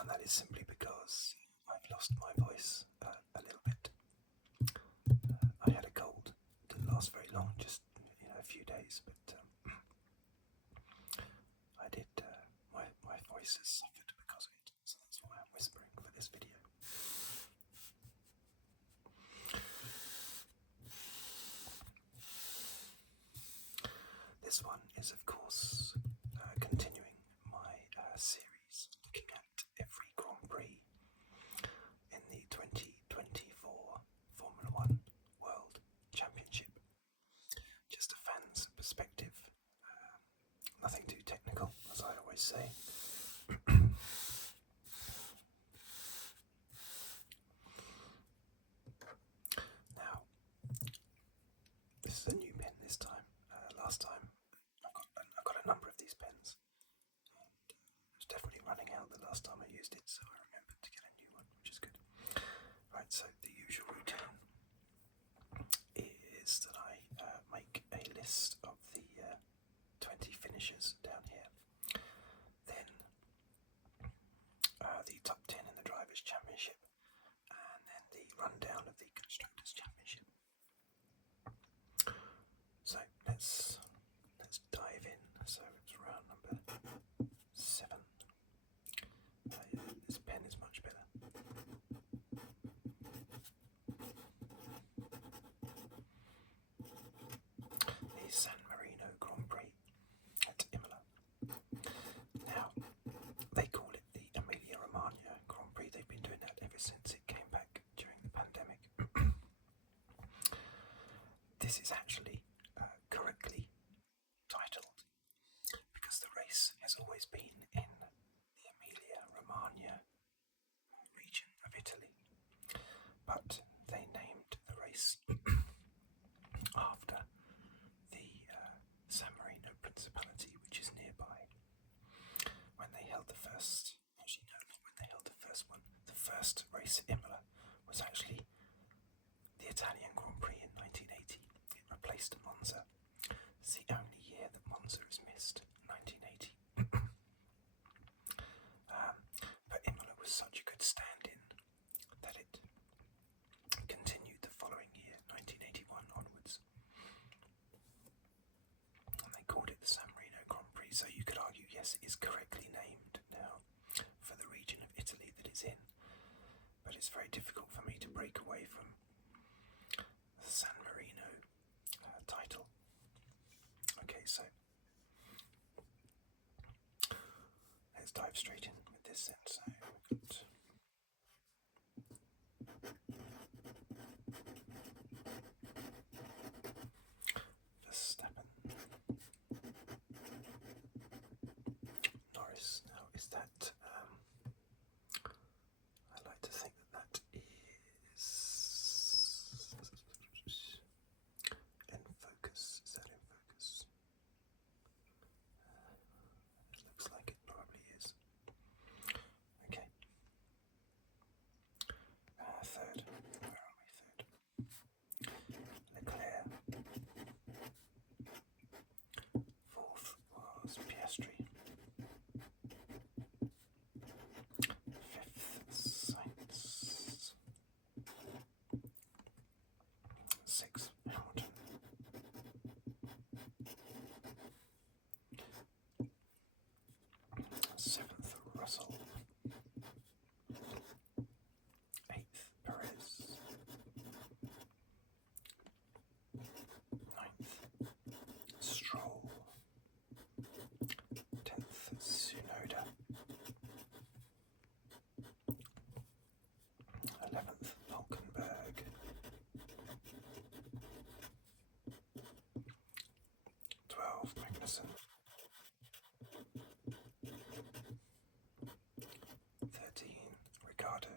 and that is simply because I've lost my voice a little bit. I had a cold, didn't last very long, just a few days, but I did. My voice has suffered because of it, so that's why I'm whispering for this video. This one is, of course, continuing my series looking at every Grand Prix in the 2024 Formula One World Championship. Just a fan's perspective, nothing too technical, as I always say. Now, this is a new pen this time. Last time I've got a number of these pens, and it was definitely running out the last time I used it, so I remembered to get a new one, which is good. Right, so the usual routine is that I make a list of the 20 finishers down here, then the top 10 in the Drivers' Championship, and then the rundown of the Constructors' Championship. So let's dive in. So it's round number 7. This pen is much better. The San Marino Grand Prix at Imola. Now, they call it the Emilia Romagna Grand Prix. They've been doing that ever since it came back during the pandemic. This is actually correctly titled because the race has always been in the Emilia Romagna region of Italy, but they named the race after the San Marino Principality, which is nearby. When they held the first, actually no, not when they held the first one, the first race at Imola was actually the Italian Grand Prix in 1980. It replaced Monza. It's the only year that Monza is missed, 1980. But Imola was such a good stand-in that it continued the following year, 1981 onwards. And they called it the San Marino Grand Prix, so you could argue, yes, it is correctly named now for the region of Italy that it's in. But it's very difficult for me to break away from the San Marino title. Okay, so let's dive straight in with this then. So we've got Verstappen, Norris. Now, is that? I like to think that is in focus. Is that in focus? It looks like it probably is. Okay. Third. Where are we? Third. Leclerc. Fourth was Piastri. Fifth, Sainz. Sixth, Hamilton. Seventh, Russell. Eighth, Perez. Ninth, Stroll. 10th, Tsunoda. 11th, Hulkenberg. 12th, Magnussen. 13, Ricciardo.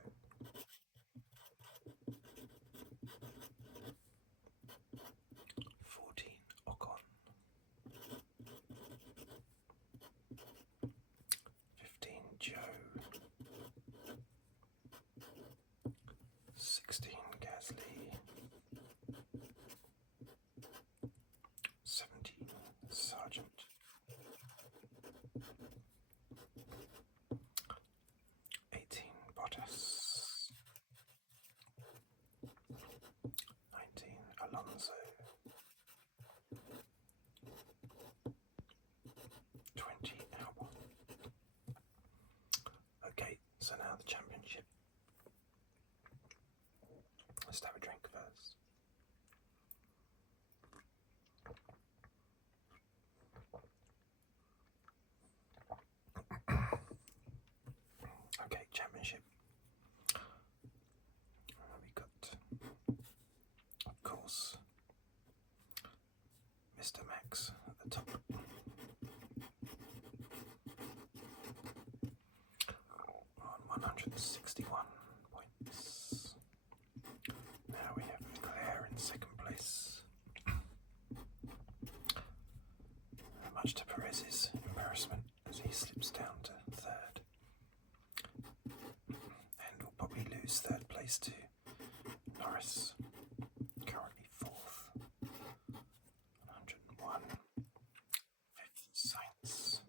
14, Ocon. 15, Zhou. 16, Gasly. 17, Sargeant. 18, 61 points. Now we have Leclerc in second place. Much to Perez's embarrassment as he slips down to third. And will probably lose third place to Norris, currently fourth. 101. Fifth, Sainz.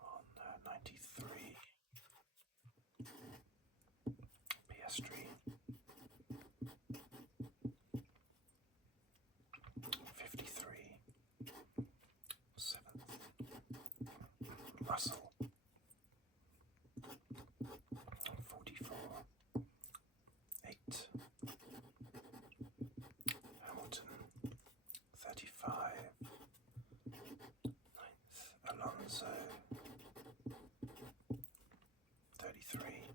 On 93. Piastri. 53. Seventh. Russell. 44. 8. Hamilton. 35. 9th. Alonso. 33.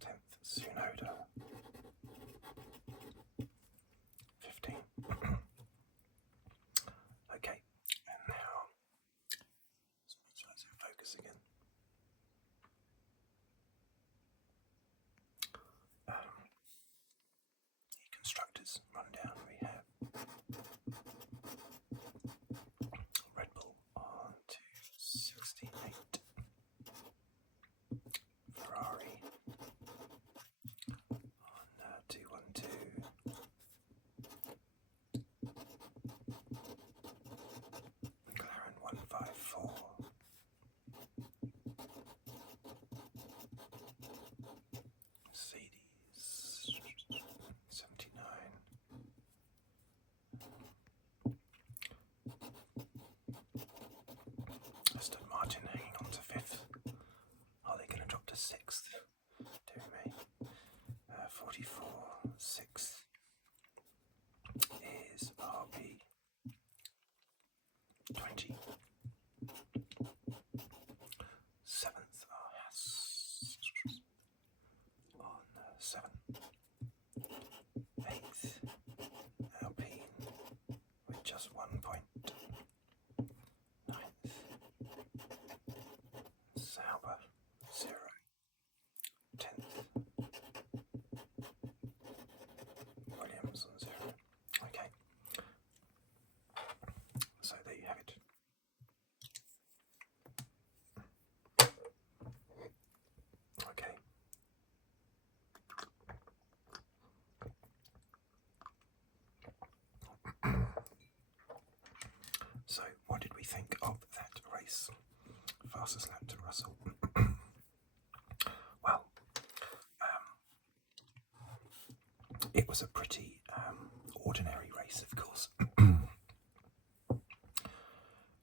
10th. Tsunoda. 15. Okay, and now let's focus again. The constructors rundown, we have Redbull on 268, Ferrari on 212, McLaren 154, Mercedes 79, Aston Martin hanging on to 5th. Are they going to drop to 6th? Dear me. 44, 6th is RB 20. 7th are Haas on 7. 8th, Alpine with just 1 point. 9th, Sauber 0. 10th, Williams on 0. Okay, so there you have it. Okay. So, what did we think of that race? Fastest lap to Russell. Well, it was a pretty ordinary race, of course,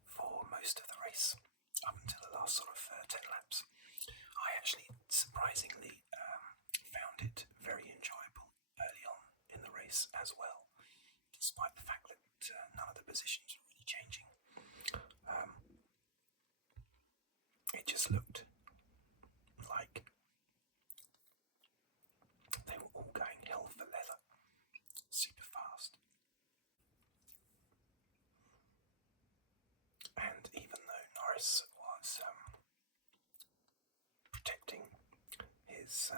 for most of the race, up until the last sort of 10 laps. I actually, surprisingly, found it very enjoyable early on in the race as well, despite the fact that none of the positions were really changing. It just looked like they were all going hell for leather, super fast. And even though Norris was protecting his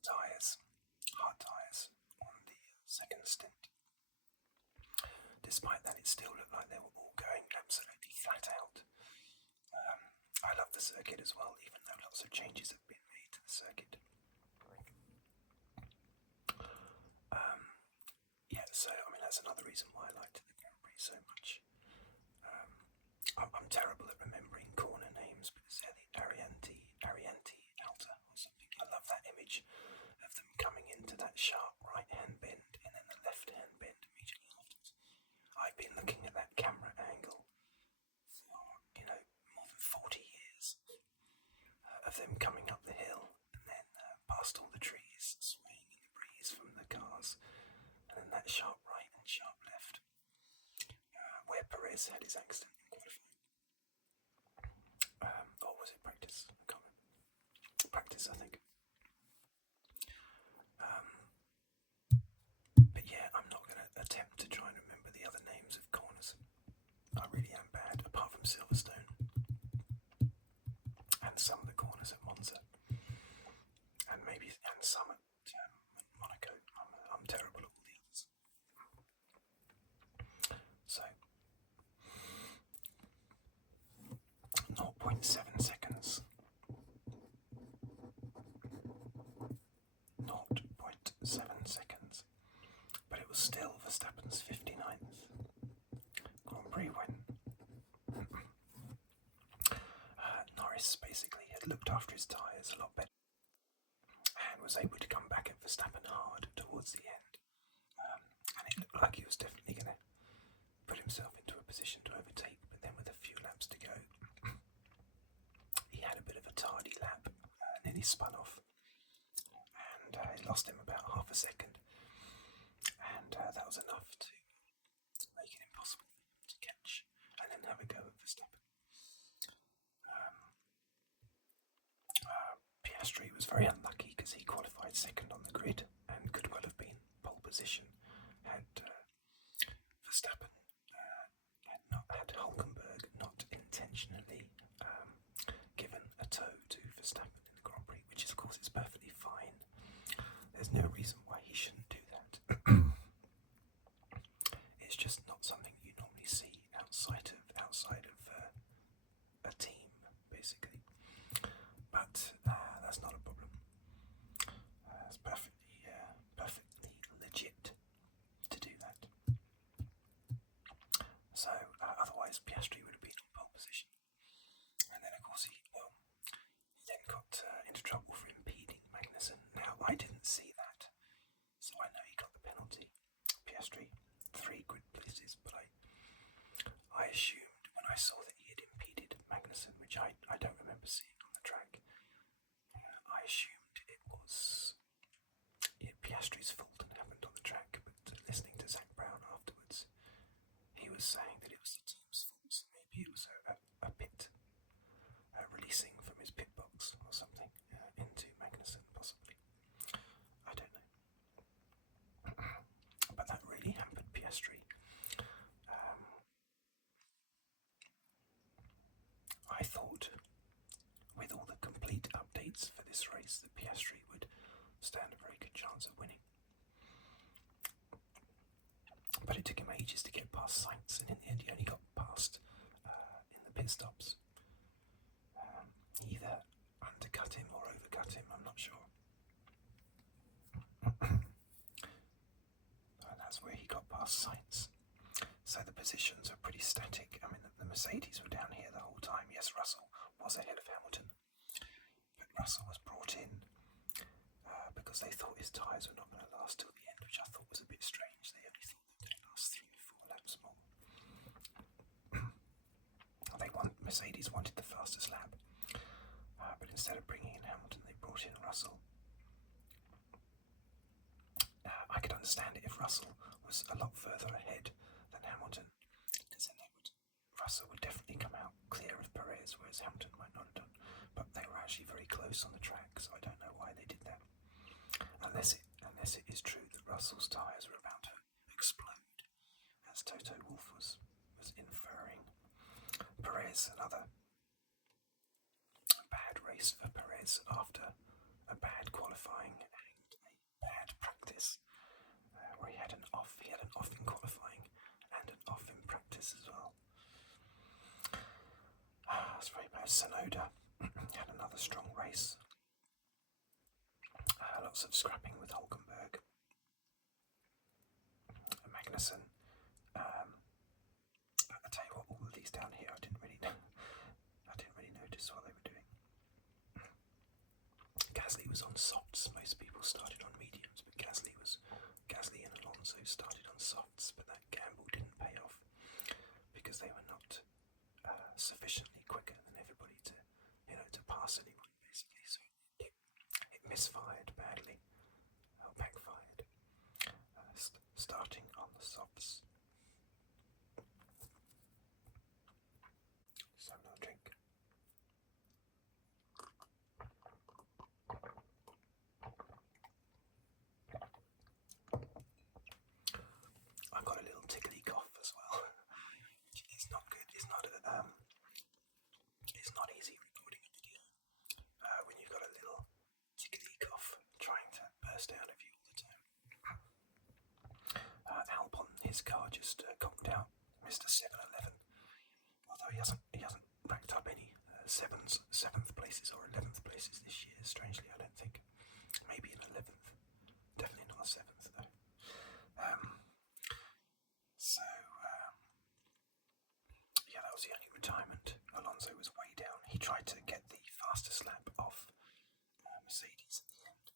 tyres, hard tyres, on the second stint, despite that it still looked like they were all going absolutely flat out. I love the circuit as well, even though lots of changes have been made to the circuit. Yeah, so I mean that's another reason why I liked the Grand Prix so much. I'm terrible at remembering corner names, but it's the Arianti Alta or something. I love that image of them coming into that sharp right-hand bend and then the left-hand bend immediately afterwards. I've been looking at that camera angle for, more than 40 years of them coming up the hill and then past all the trees swaying in the breeze from the cars, and then that sharp right and sharp left, where Perez had his accident in qualifying. Or was it practice? I can't remember. Practice, I think. But yeah, I'm not going to attempt to try and remember the other names of corners. I really am bad, apart from Silverstone. 0.7 seconds. 0.7 seconds. But it was still Verstappen's 59th Grand Prix win. Norris basically had looked after his tyres a lot better and was able to come back at Verstappen hard towards the end. And it looked like he was definitely going to put himself into a position to overtake, but then with a few laps to go, he had a bit of a tardy lap, and then he spun off, and it lost him about half a second, and that was enough to make it impossible for him to catch and then have a go at Verstappen. Piastri was very unlucky because he qualified second on the grid and could well have been pole position had Verstappen had Hulkenberg not intentionally given a toe to Verstappen in the Grand Prix, which of course is perfectly fine. There's no reason why he shouldn't do that. It's just not something you normally see outside of a team, basically. But that's not a problem. It's perfectly legit to do that. So otherwise, Piastri would have been in pole position, and then of course he then got into trouble for impeding Magnussen. Now I didn't see that, so I know he got the penalty. Piastri 3 grid places, but I assumed when I saw that he had impeded Magnussen, which I don't remember seeing on the track, I assumed it was Piastri's fault and happened on the track, but listening to Zach Brown afterwards, he was saying that it was the team's fault, so maybe it was a pit releasing from his pit box or something into Magnussen, possibly. I don't know. But that really hampered Piastri. I thought, with all the complete updates for this race, that Piastri would stand a very good chance of winning. But it took him ages to get past Sainz, and in the end he only got past in the pit stops. He either undercut him or overcut him, I'm not sure. And that's where he got past Sainz. So the positions are pretty static. I mean, the Mercedes were down here the whole time. Yes, Russell was ahead of Hamilton, but Russell was brought in because they thought his tyres were not going to last till the end, which I thought was a bit strange. They only thought they would last 3 or 4 laps more. Mercedes wanted the fastest lap, but instead of bringing in Hamilton, they brought in Russell. I could understand it if Russell was a lot further ahead than Hamilton, because then Russell would definitely come out clear of Perez, whereas Hamilton might not have done. But they were actually very close on the track, so I don't know why they did that. Unless it is true that Russell's tyres were about to explode, as Toto Wolff was inferring. Perez, another bad race for Perez after a bad qualifying and a bad practice, where he had an off in qualifying and an off in practice as well. That's very bad. Tsunoda had another strong race. Lots of scrapping with Hulkenberg. Magnussen. I tell you what, all of these down here, I didn't really notice what they were doing. Gasly was on softs. Most people started on mediums, but Gasly and Alonso started on softs, but that gamble didn't pay off because they were not sufficiently quicker than everybody to pass anyone, basically. So it misfired badly, or backfired, starting on the softs. So no drink. I've got a little tickly cough as well. It's not good. It's not easy recording a video when you've got a little tickly cough trying to burst out of you all the time. Albon, his car just conked out, Mr. 7-Eleven. Although he hasn't racked up any seventh places or 11th places this year. Strangely, I don't think. Maybe an 11th. Definitely not a 7th though. Yeah, that was the only retirement. Alonso was way down. He tried to get the fastest lap off Mercedes at the end.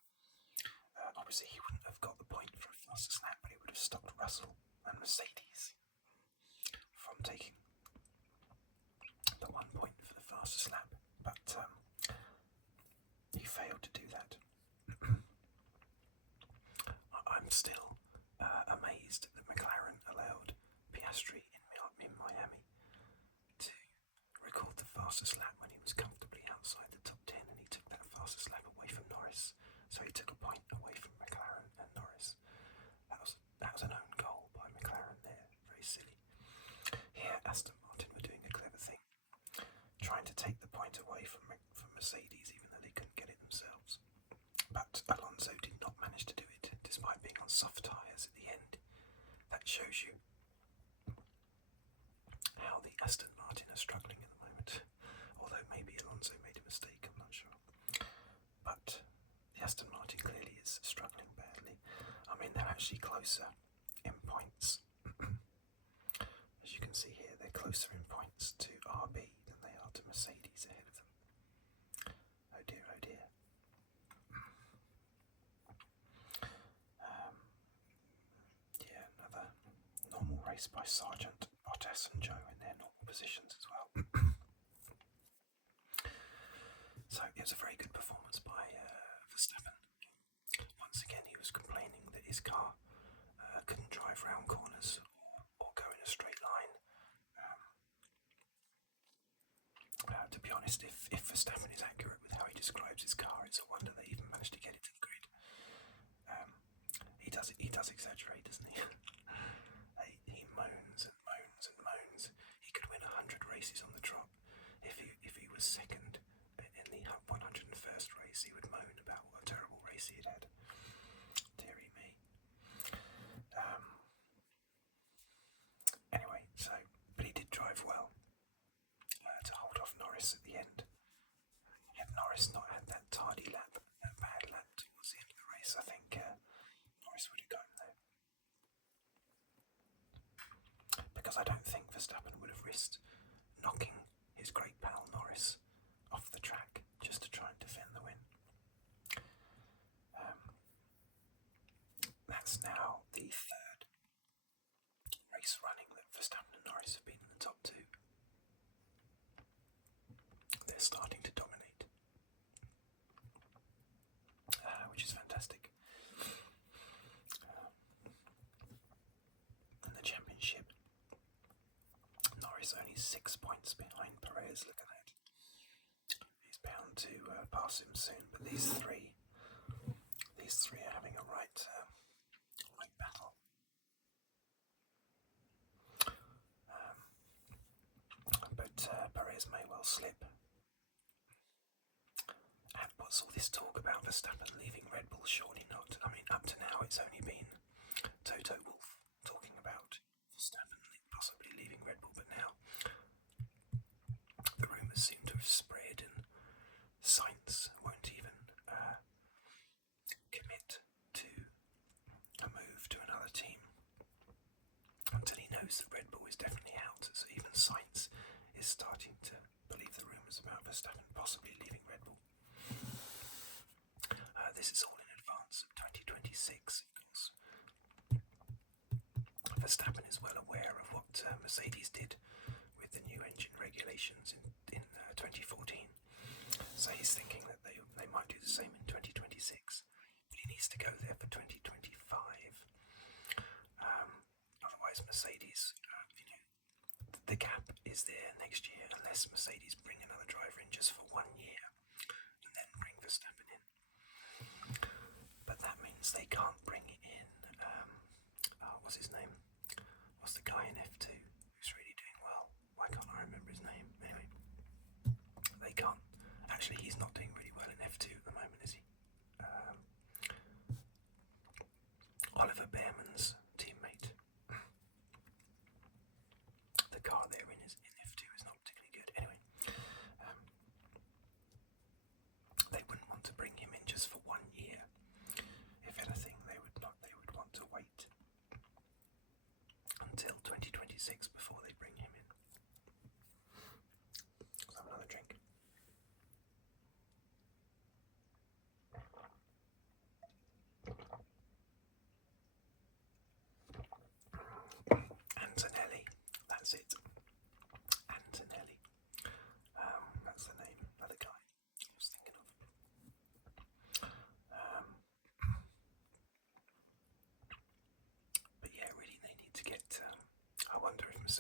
Obviously, he wouldn't have got the point for a fastest lap, but he would have stopped Russell and Mercedes from taking the 1 point for the fastest lap. But he failed to do that. I'm still amazed that McLaren allowed Piastri in Miami to record the fastest lap when he was comfortably outside the top 10, and he took that fastest lap away from Norris. So he took a point away from McLaren and Norris. That was an own goal by McLaren there. Very silly. Here, Aston Martin were doing a clever thing, trying to take the point away from Mercedes, even though they couldn't get it themselves. But Alonso did not manage to do it, despite being on soft tyres at the end. That shows you how the Aston Martin are struggling at the moment. Although maybe Alonso made a mistake, I'm not sure. But the Aston Martin clearly is struggling badly. I mean, they're actually closer in points. As you can see here, they're closer in points to RB than they are to Mercedes ahead of them. Oh dear, oh dear. Yeah, another normal race by Sargeant, Bottas and Zhou in their normal positions as well. So it was a very good performance by Verstappen. Once again, he was complaining that his car couldn't drive round corners or go in a straight line. To be honest, if Verstappen is accurate with how he describes his car, it's a wonder they even managed to get it to the grid. He does exaggerate, doesn't he? He moans and moans and moans. He could win 100 races on the trot. If he was second in the 101st race, he would moan about what a terrible race he had had. Dearie me. Anyway, but he did drive well to hold off Norris at the end. Had Norris not had that tardy lap, that bad lap towards the end of the race, I think Norris would have gone there. Because I don't think Verstappen would have risked knocking his great pal Norris off the track just to try and defend the win. That's now the third race running that Verstappen and Norris have been in the top two. They're starting to dominate, which is fantastic. In the championship, Norris only 6 points behind Perez. Look at that. He's bound to pass him soon, but these three are having a right battle. But Perez may well slip. And what's all this talk about Verstappen leaving Red Bull? Surely not. I mean, up to now it's only been Toto Wolff talking about Verstappen possibly leaving Red Bull, but now the rumours seem to have spread, and Sainz won't even commit to a move to another team until he knows that Red Bull is definitely out. So even Sainz is starting to believe the rumours about Verstappen possibly leaving Red Bull. This is all in advance of 2026, of course. Verstappen is well aware of what Mercedes did with the new engine regulations in 2014. So he's thinking that they might do the same in 2026. But he needs to go there for 2025. Otherwise, Mercedes, the gap is there next year unless Mercedes bring another driver in just for 1 year and then bring Verstappen in. But that means they can't bring in, what's his name? What's the guy in F2 who's really doing well? Why can't I remember his name? Anyway, they can't. Actually, he's not doing really well in F2 at the moment, is he? Oliver Behrman's teammate. The car they're in F2 is not particularly good. Anyway,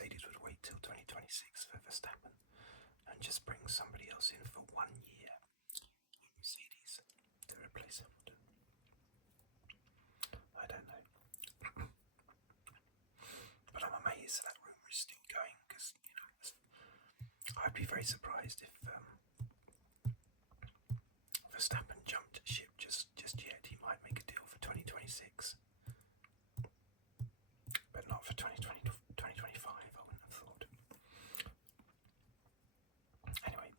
Mercedes would wait till 2026 for Verstappen and just bring somebody else in for 1 year, Mercedes, to replace Hamilton. I don't know. But I'm amazed that rumour is still going, because I'd be very surprised if Verstappen jumped ship just yet. He might make a deal for 2026, but not for 2020, 2025, I wouldn't have thought. Anyway,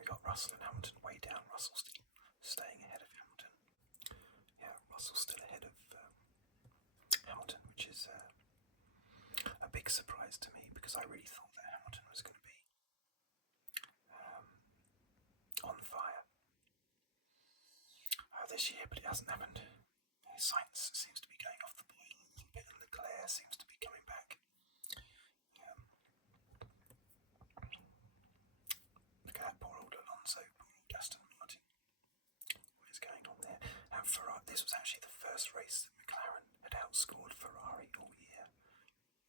we got Russell and Hamilton way down. Russell still staying ahead of Hamilton. Yeah, Russell's still ahead of Hamilton, which is a big surprise to me, because I really thought that Hamilton was going to be on fire this year, but it hasn't happened. Sainz seems to be going off the boil a little bit, and Leclerc seems to be coming back. Look at that poor old Alonso, poor old Aston Martin. What is going on there? And Ferrari, this was actually the first race that McLaren had outscored Ferrari all year,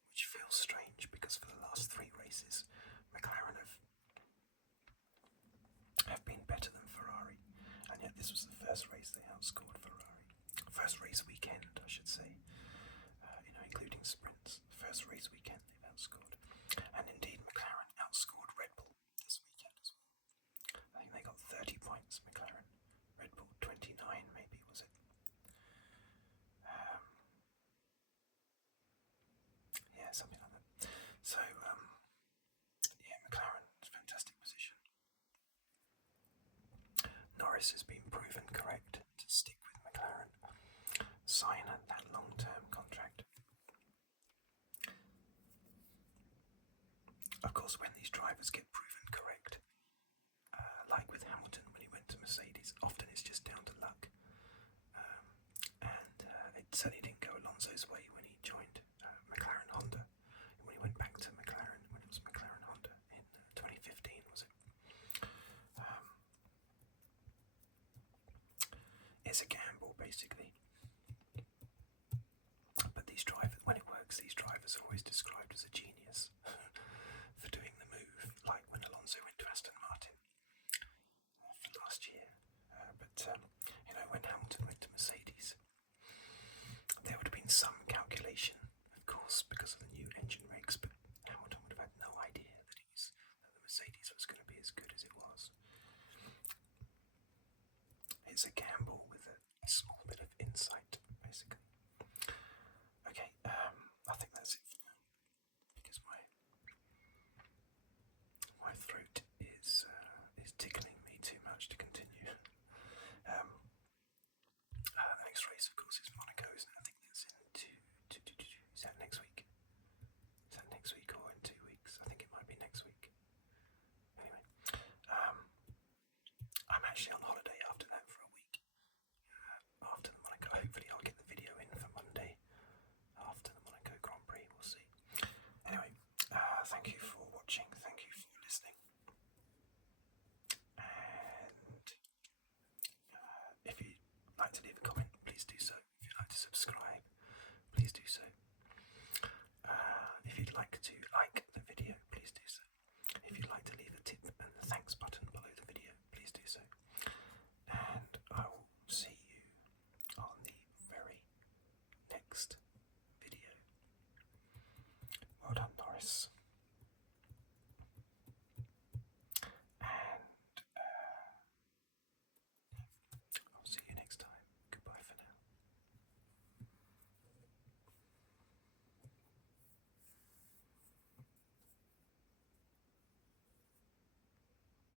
which feels strange, because for the last 3 races, McLaren have been better than Ferrari, and yet this was the first race they outscored Ferrari. First race weekend, I should say, including sprints. First race weekend they've outscored. And indeed, McLaren outscored Red Bull this weekend as well. I think they got 30 points, McLaren. Red Bull 29, maybe, was it? Yeah, something like that. So, McLaren, fantastic position. Norris has been proven correct to stick with McLaren, sign that long-term contract. Of course, when these drivers get proven correct, like with Hamilton when he went to Mercedes, often it's just down to luck. And it certainly didn't go Alonso's way when he joined McLaren Honda, when he went back to McLaren, when it was McLaren Honda in 2015, was it? It's a gamble, basically. But these drivers, when it works, these drivers are always described as a genius.